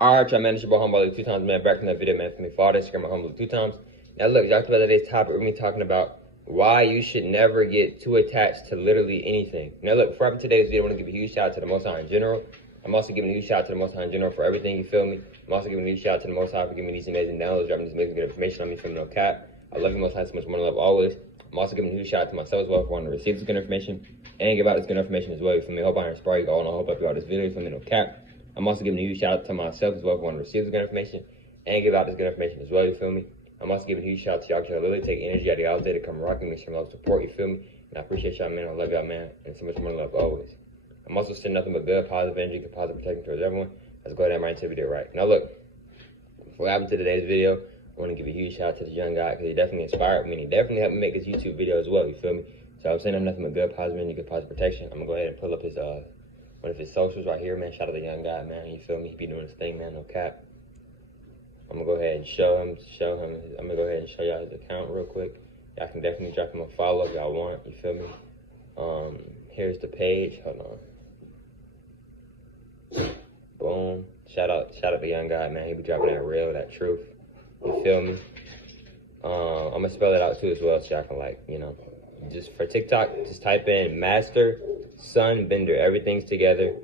Alright, y'all, man, it's your boy Humble 2 times, man. Back from that video, man. For me, follow Instagram at Humble 2 times. Now, look, y'all, about today's topic, we're going to be talking about why you should never get too attached to literally anything. Now, look, before I begin today's video, I want to give a huge shout out to the Most High in general. I'm also giving a huge shout out to the Most High in general for everything, you feel me? I'm also giving a huge shout out to the Most High for giving me these amazing downloads, dropping this amazing good information on me from no cap. I love you, Most High, so much more than love always. I'm also giving a huge shout out to myself as well for wanting to receive this good information and give out this good information as well, you feel me? I hope I inspire you all, and I hope I help you out this video, you feel me? No cap. I'm also giving a huge shout out to myself as well for wanting to receive this good information and give out this good information as well, you feel me? I'm also giving a huge shout out to y'all because y'all literally take energy out of y'all's day to come rock me, show me love, support, you feel me? And I appreciate y'all, man. I love y'all, man. And so much more love always. I'm also sending nothing but good, positive energy, good, positive protection towards everyone. Let's go ahead and right into the video right. Now, look, before I hop into today's video, I want to give a huge shout out to this young guy because he definitely inspired me. And he definitely helped me make this YouTube video as well, you feel me? So I'm sending him nothing but good, positive energy, good, positive protection. I'm going to go ahead and pull up his, one of his socials right here, man. Shout out to the young guy, man. You feel me? He be doing his thing, man. No cap. I'm gonna go ahead and show him. I'm gonna go ahead and show y'all his account real quick. Y'all can definitely drop him a follow if y'all want. You feel me? Here's the page. Hold on. Boom. Shout out the young guy, man. He be dropping that real, that truth. You feel me? I'm gonna spell it out too as well, so y'all can, like, you know, just for TikTok, just type in Master Sun Bender. Everything's together.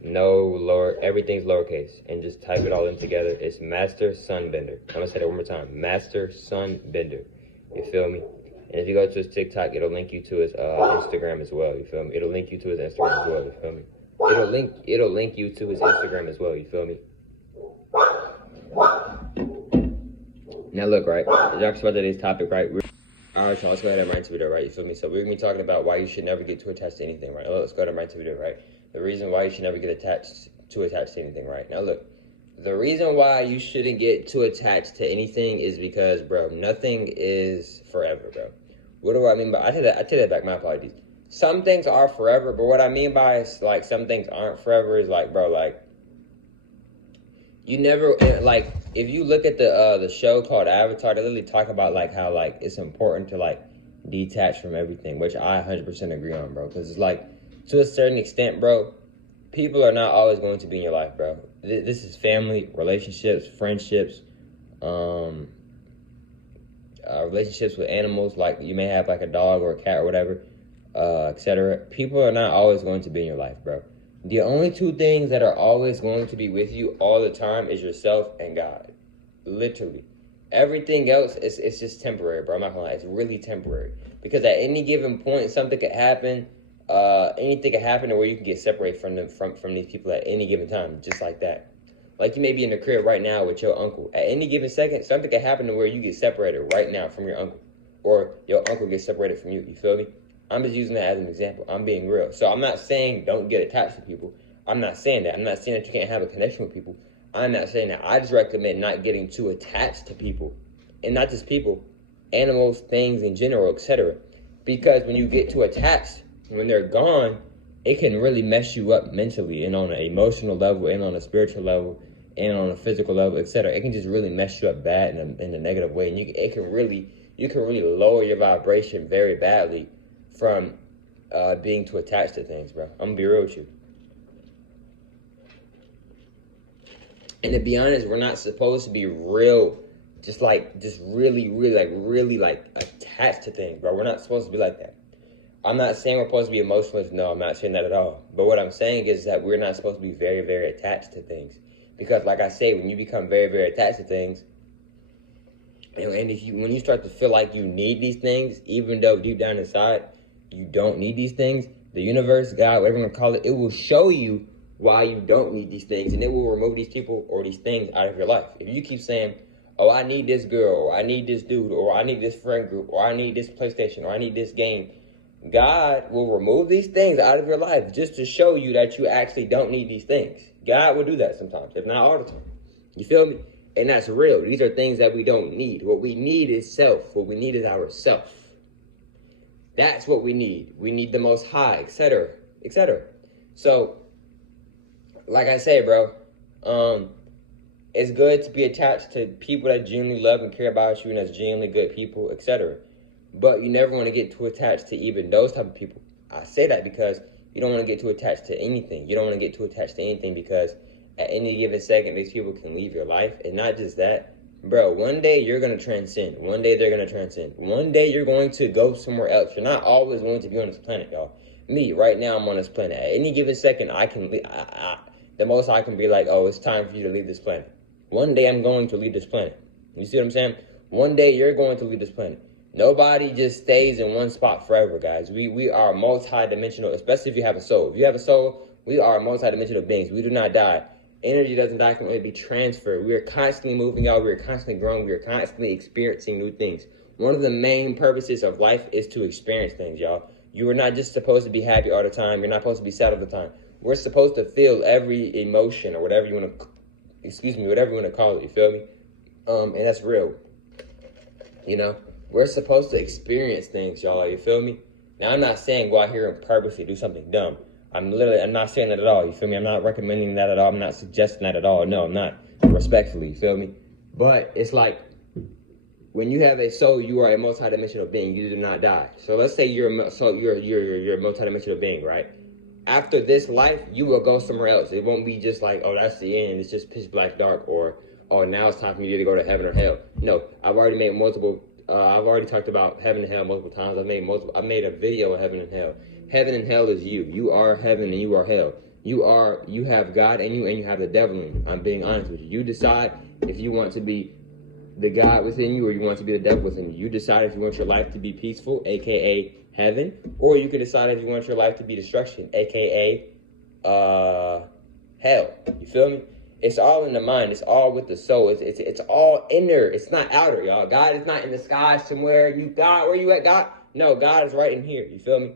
No lower, everything's lowercase, and just type it all in together. It's Master Sun Bender. I'm gonna say that one more time. Master Sun Bender. You feel me? And if you go to his TikTok, it'll link you to his Instagram as well. You feel me? It'll link you to his Instagram as well. You feel me? It'll link you to his Instagram as well. You feel me? Now look, right? Y'all about today's topic, right? Alright, y'all, let's go ahead and right into the video, right? You feel me? So we're gonna be talking about why you should never get too attached to anything, right? Let's go ahead and right into the video, right? The reason why you should never get too attached to anything, right? Now look, the reason why you shouldn't get too attached to anything is because, bro, nothing is forever, bro. What do I mean by, I take that back, my apologies. Some things are forever, but what I mean by is, like, some things aren't forever is, like, bro, like, you never, like, if you look at the show called Avatar, they literally talk about, like, how, like, it's important to, like, detach from everything, which I 100% agree on, bro, because it's, like, to a certain extent, bro, people are not always going to be in your life, bro. This is family, relationships, friendships, relationships with animals, like you may have like a dog or a cat or whatever, etc. People are not always going to be in your life, bro. The only two things that are always going to be with you all the time is yourself and God. Literally. Everything else, it's just temporary, bro. I'm not gonna lie. It's really temporary. Because at any given point, something could happen. Anything can happen to where you can get separated from them, from these people at any given time, just like that. Like you may be in the crib right now with your uncle. At any given second, something can happen to where you get separated right now from your uncle, or your uncle gets separated from you. You feel me? I'm just using that as an example. I'm being real. So I'm not saying don't get attached to people. I'm not saying that. I'm not saying that you can't have a connection with people. I'm not saying that. I just recommend not getting too attached to people, and not just people, animals, things in general, etc. Because when you get too attached, when they're gone, it can really mess you up mentally and on an emotional level and on a spiritual level and on a physical level, etc. It can just really mess you up bad in a negative way, and you can really lower your vibration very badly from being too attached to things, bro. I'm gonna be real with you. And to be honest, we're not supposed to be real, just really attached to things, bro. We're not supposed to be like that. I'm not saying we're supposed to be emotionless. No, I'm not saying that at all. But what I'm saying is that we're not supposed to be very, very attached to things. Because like I say, when you become very, very attached to things, and when you start to feel like you need these things, even though deep down inside you don't need these things, the universe, God, whatever you want to call it, it will show you why you don't need these things, and it will remove these people or these things out of your life. If you keep saying, oh, I need this girl, or I need this dude, or I need this friend group, or I need this PlayStation, or I need this game, God will remove these things out of your life just to show you that you actually don't need these things. God will do that sometimes, if not all the time. You feel me? And that's real. These are things that we don't need. What we need is self. What we need is ourself. That's what we need. We need the Most High, etc., etc. So, like I say, bro, it's good to be attached to people that genuinely love and care about you and that's genuinely good people, etc. But you never want to get too attached to even those type of people. I say that because you don't want to get too attached to anything. You don't want to get too attached to anything because at any given second, these people can leave your life. And not just that, bro, one day you're going to transcend. One day they're going to transcend. One day you're going to go somewhere else. You're not always going to be on this planet, y'all. Me, right now, I'm on this planet. At any given second, I can leave. The most I can be like, oh, it's time for you to leave this planet. One day I'm going to leave this planet. You see what I'm saying? One day you're going to leave this planet. Nobody just stays in one spot forever, guys. We are multi-dimensional, especially if you have a soul. If you have a soul, we are multi-dimensional beings. We do not die. Energy doesn't die, can only be transferred. We are constantly moving out. We are constantly growing. We are constantly experiencing new things. One of the main purposes of life is to experience things, y'all. You are not just supposed to be happy all the time. You're not supposed to be sad all the time. We're supposed to feel every emotion or whatever you want to, whatever you want to call it. You feel me? And that's real. You know, we're supposed to experience things, y'all. You feel me? Now, I'm not saying go out here and purposely do something dumb. I'm not saying that at all. You feel me? I'm not recommending that at all. I'm not suggesting that at all. No, I'm not. Respectfully, you feel me? But it's like, when you have a soul, you are a multidimensional being. You do not die. So let's say you're a multidimensional being, right? After this life, you will go somewhere else. It won't be just like, oh, that's the end. It's just pitch black dark, or oh, now it's time for me to go to heaven or hell. No, I've already talked about heaven and hell multiple times. I made a video of heaven and hell. Heaven and hell is you. You are heaven and you are hell. You have God in you and you have the devil in you. I'm being honest with you. You decide if you want to be the God within you or you want to be the devil within you. You decide if you want your life to be peaceful, aka heaven, or you can decide if you want your life to be destruction, aka hell. You feel me? It's all in the mind. It's all with the soul. It's all inner. It's not outer, y'all. God is not in the sky somewhere. God, where you at, God? No, God is right in here. You feel me?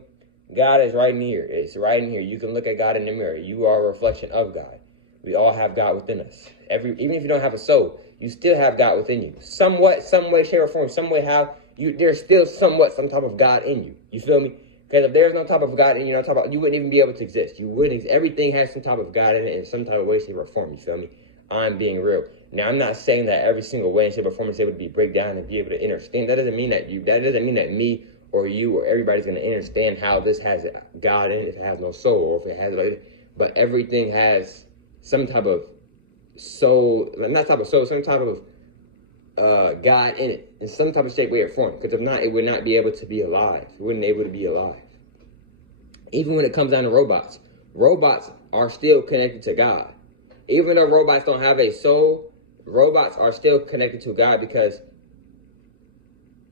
God is right in here. It's right in here. You can look at God in the mirror. You are a reflection of God. We all have God within us. Even if you don't have a soul, you still have God within you. Somewhat, some way, shape, or form, some way, how there's still somewhat some type of God in you. You feel me? Because if there's no type of God in you, you wouldn't even be able to exist. You wouldn't. Everything has some type of God in it in some type of way, shape, or form. You feel me? I'm being real. Now, I'm not saying that every single way, shape, or form is able to be break down and be able to understand. That doesn't mean that me or you or everybody's going to understand how this has God in it, if it has no soul, or if it has but everything has some type of soul, not type of soul, some type of God in it, in some type of shape, way, or form. Because if not, it would not be able to be alive. It wouldn't be able to be alive. Even when it comes down to robots, robots are still connected to God. Even though robots don't have a soul, robots are still connected to God because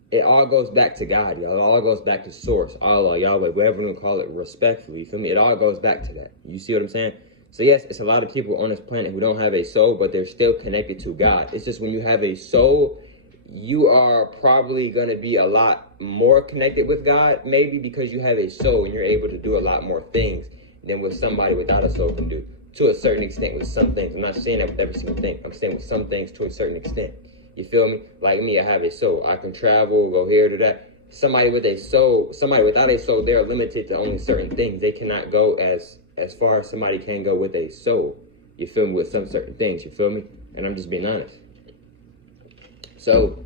it all goes back to God, y'all. It all goes back to source, Allah, Yahweh, whatever you want to call it, respectfully. You feel me? It all goes back to that. You see what I'm saying? So yes, it's a lot of people on this planet who don't have a soul, but they're still connected to God. It's just when you have a soul, you are probably going to be a lot more connected with God, maybe because you have a soul and you're able to do a lot more things than what somebody without a soul can do. To a certain extent with some things. I'm not saying that with every single thing. I'm saying with some things to a certain extent. You feel me? Like me, I have a soul. I can travel, go here to that. Somebody with a soul, somebody without a soul, they're limited to only certain things. They cannot go as far as somebody can go with a soul. You feel me? With some certain things. You feel me? And I'm just being honest. So,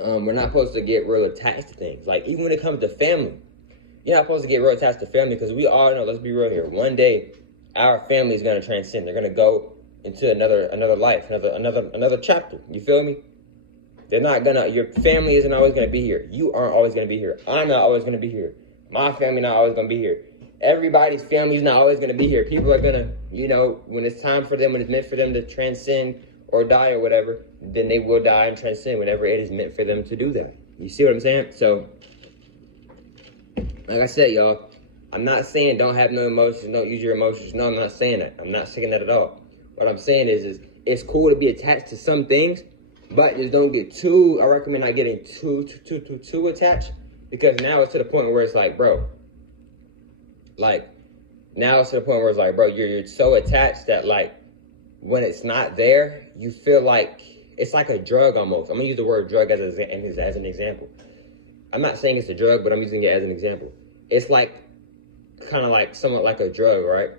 we're not supposed to get real attached to things. Like, even when it comes to family, you're not supposed to get real attached to family because we all know, let's be real here, one day, our family is going to transcend. They're going to go into another life, another chapter. You feel me? Your family isn't always going to be here. You aren't always going to be here. I'm not always going to be here. My family not always going to be here. Everybody's family is not always going to be here. People are going to, when it's time for them, when it's meant for them to transcend or die or whatever, then they will die and transcend whenever it is meant for them to do that. You see what I'm saying? So, like I said, y'all, I'm not saying don't have no emotions, don't use your emotions. No, I'm not saying that. I'm not saying that at all. What I'm saying is it's cool to be attached to some things, but just don't get I recommend not getting too attached, because now it's to the point where it's like, bro, you're so attached that, like, when it's not there, you feel like it's like a drug almost. I'm going to use the word drug as an example. I'm not saying it's a drug, but I'm using it as an example. It's like, kind of like somewhat like a drug, right?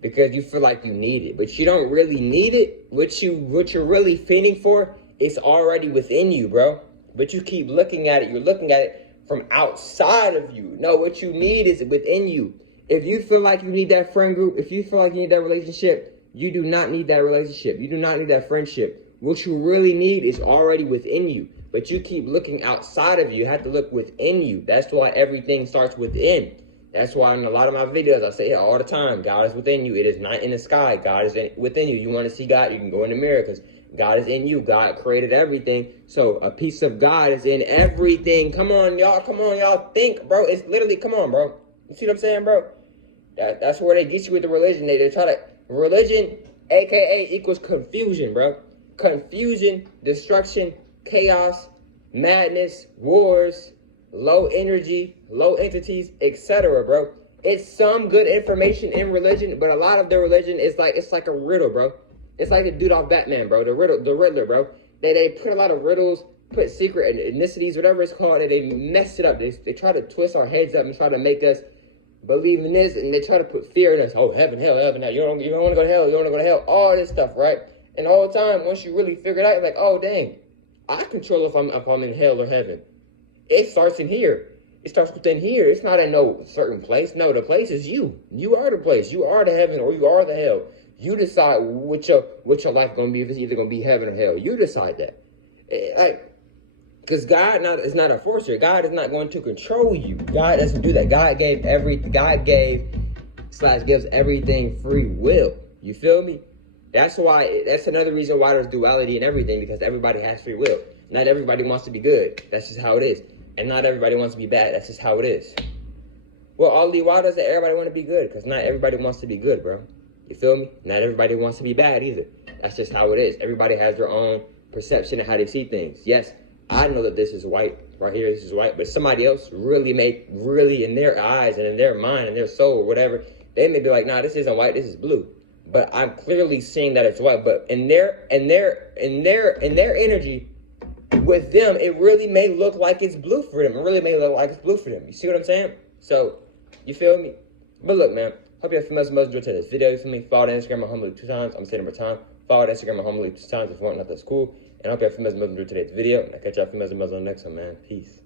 Because you feel like you need it, but you don't really need it. What you're really feeding for, it's already within you, bro. But you keep looking at it. You're looking at it from outside of you. No, what you need is within you. If you feel like you need that friend group, if you feel like you need that relationship, you do not need that relationship. You do not need that friendship. What you really need is already within you. But you keep looking outside of you. You have to look within you. That's why everything starts within. That's why in a lot of my videos, I say it all the time. God is within you. It is not in the sky. God is within you. You want to see God, you can go in the mirror because God is in you. God created everything. So a piece of God is in everything. Come on, y'all. Come on, y'all. Think, bro. It's literally, come on, bro. You see what I'm saying, bro? That's where they get you with the religion. They try to, religion, AKA equals confusion, bro. Confusion, destruction, chaos, madness, wars, low energy, low entities, etc., bro. It's some good information in religion, but a lot of their religion is like, it's like a riddle, bro. It's like the dude off Batman, bro. The Riddler, bro. They put a lot of riddles, put secret ethnicities, whatever it's called, and they mess it up. They try to twist our heads up and try to make us believe in this, and they try to put fear in us. Oh, heaven, hell, heaven, hell. You don't want to go to hell. You don't want to go to hell. All this stuff, right? And all the time, once you really figure it out, you're like, oh, dang. I control if I'm in hell or heaven. It starts in here. It starts within here. It's not in no certain place. No, the place is you. You are the place. You are the heaven or you are the hell. You decide what your life gonna be. If it's either gonna be heaven or hell. You decide that. Because God is not a forcer. God is not going to control you. God doesn't do that. God gave / gives everything free will. You feel me? That's another reason why there's duality in everything, because everybody has free will. Not everybody wants to be good. That's just how it is. And not everybody wants to be bad. That's just how it is. Well, Ali, why doesn't everybody want to be good? Because not everybody wants to be good, bro. You feel me? Not everybody wants to be bad either. That's just how it is. Everybody has their own perception of how they see things. Yes, I know that this is white. Right here, this is white. But somebody else really in their eyes and in their mind and their soul or whatever, they may be like, nah, this isn't white, this is blue. But I'm clearly seeing that it's white. But in their energy, with them, it really may look like it's blue for them. It really may look like it's blue for them. You see what I'm saying? So, you feel me? But look, man, hope you have most enjoyed this video. You feel me? Follow the Instagram at Humbly 2 times. I'm saying it more time. Follow the Instagram at Humbly 2 times if you want. That's cool. And I hope you have most enjoyed today's video. And I'll catch y'all for most on the next one, man. Peace.